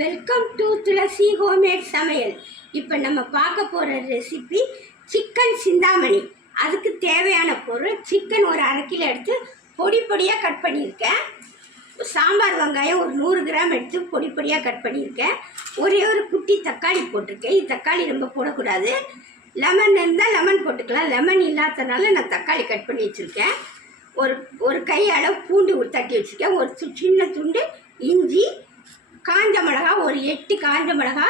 Welcome to Thulasi homemade சமையல். இப்போ நம்ம பார்க்க போகிற ரெசிபி சிக்கன் சிந்தாமணி. அதுக்கு தேவையான பொருள் சிக்கன் ஒரு 1/2 கிலோ எடுத்து பொடி பொடியாக கட் பண்ணியிருக்கேன். சாம்பார் வெங்காயம் ஒரு 100 கிராம் எடுத்து பொடி பொடியாக கட் பண்ணியிருக்கேன். ஒரே ஒரு குட்டி தக்காளி போட்டிருக்கேன். இது தக்காளி ரொம்ப போடக்கூடாது. லெமன் இருந்தால் லெமன் போட்டுக்கலாம். லெமன் இல்லாததுனால நான் தக்காளி கட் பண்ணி வச்சுருக்கேன். ஒரு கை அளவு பூண்டு தட்டி வச்சுருக்கேன். ஒரு சின்ன துண்டு இஞ்சி, காஞ்ச மிளகா ஒரு 8 காஞ்ச மிளகா,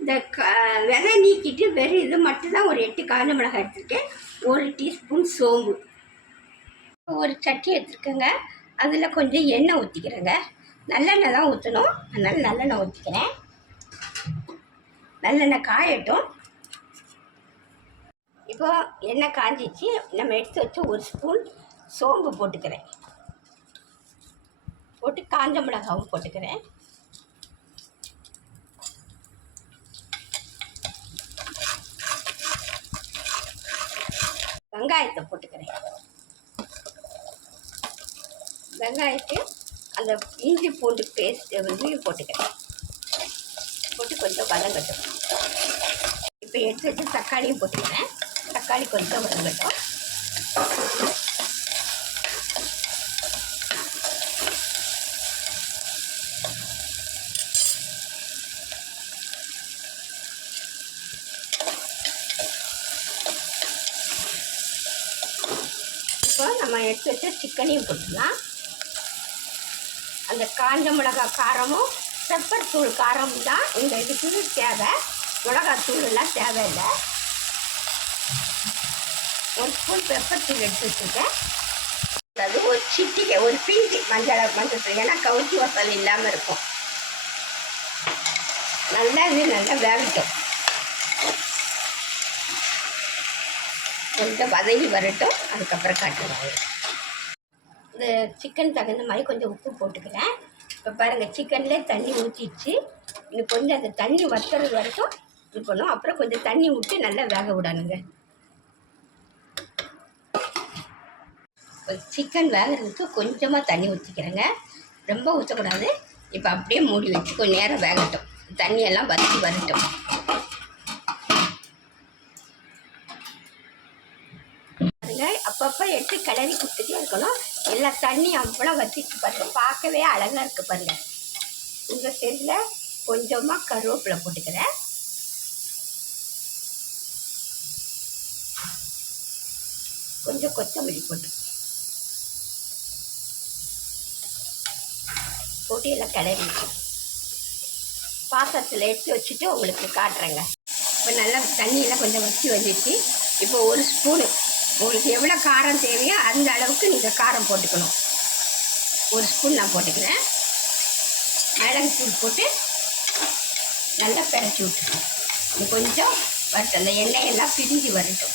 இந்த விதை நீக்கிட்டு வெறும் இது மட்டும்தான் ஒரு 8 காஞ்ச மிளகா எடுத்துருக்கேன். 1 டீஸ்பூன் சோம்பு. ஒரு சட்டி எடுத்துருக்கேங்க. அதில் கொஞ்சம் எண்ணெய் ஊற்றிக்கிறேங்க. நல்லெண்ணெய் தான் ஊற்றணும், அதனால் நல்லெண்ணெய் ஊற்றிக்கிறேன். நல்லெண்ணெய் காயட்டும். இப்போ எண்ணெய் காஞ்சிச்சு. நம்ம எடுத்து வச்சு 1 ஸ்பூன் சோம்பு போட்டுக்கிறேன். போட்டு காஞ்ச மிளகாவும் போட்டுக்கிறேன். வெங்காயத்தை போட்டுக்கிறேன். வெங்காயத்தை அந்த இஞ்சி பூண்டு பேஸ்ட்டு போட்டுக்கிறேன். போட்டு கொஞ்சம் வதங்கட்டும். இப்போ எடுத்து வச்சு தக்காளியும் போட்டுக்கிறேன். தக்காளி கொஞ்சம் வதங்கட்டும். இப்போ நம்ம எடுத்து வச்ச சிக்கனையும் போட்டுக்கலாம். அந்த காஞ்ச மிளகாய் காரமும் பெப்பர் தூள் காரமும் தான் இந்த இதுக்கு தேவை. மிளகாத்தூள் எல்லாம் தேவையில்லை. 1 ஸ்பூன் பெப்பர் தூள் எடுத்து வச்சுருக்கேன். அது ஒரு சிட்டிக்கை, ஒரு பிஞ்சு மஞ்சள் தூள், ஏன்னா கவுச்சி வசல் இல்லாமல் இருக்கும். நல்லா வேகட்டும். கொஞ்சம் வதங்கி வரட்டும். அதுக்கப்புறம் காட்டுவாங்க. இந்த சிக்கன் தகுந்த மாதிரி கொஞ்சம் உப்பு போட்டுக்கிறேன். இப்போ பாருங்கள், சிக்கன்லேயே தண்ணி ஊற்றிடுச்சு. இன்னும் கொஞ்சம் அந்த தண்ணி வத்துறது வரைக்கும் இருக்கணும். அப்புறம் கொஞ்சம் தண்ணி விட்டு நல்லா வேக விடணுங்க. சிக்கன் வேகிறதுக்கு கொஞ்சமாக தண்ணி ஊற்றிக்கிறேங்க, ரொம்ப ஊற்றக்கூடாது. இப்போ அப்படியே மூடி வச்சு கொஞ்சம் நேரம் வேகட்டும். தண்ணியெல்லாம் வற்றி வரட்டும். அப்பப்போ எடுத்து கிளறி கொடுத்துட்டே இருக்கணும். எல்லா தண்ணி அவ்வளோ வற்றிட்டு பாருங்கள். பார்க்கவே அழகாக இருக்குது பாருங்கள். இந்த சைடில் கொஞ்சமாக கருவேப்பிலை போட்டுக்கிறேன். கொஞ்சம் கொத்தமல்லி போட்டு எல்லாம் கிளறி பாத்திரத்தில் எடுத்து வச்சுட்டு உங்களுக்கு காட்டுறேங்க. இப்போ நல்லா தண்ணியெல்லாம் கொஞ்சம் வற்றி வந்துச்சு. இப்போ 1 ஸ்பூனு, உங்களுக்கு எவ்வளோ காரம் தேவையோ அந்த அளவுக்கு நீங்கள் காரம் போட்டுக்கணும். 1 ஸ்பூன் நான் போட்டுக்கிறேன். மிளகுத்தூள் போட்டு நல்லா பிறச்சி விட்டுருக்கேன். இது கொஞ்சம் வரட்டும். அந்த எண்ணெயெல்லாம் பிரிஞ்சு வரட்டும்.